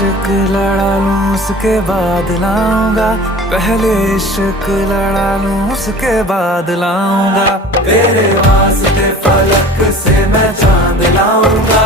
इश्क लड़ा लूं उसके बाद लाऊंगा, पहले इश्क लड़ा लूं उसके बाद लाऊंगा। तेरे वास्ते फलक से मैं चांद लाऊंगा।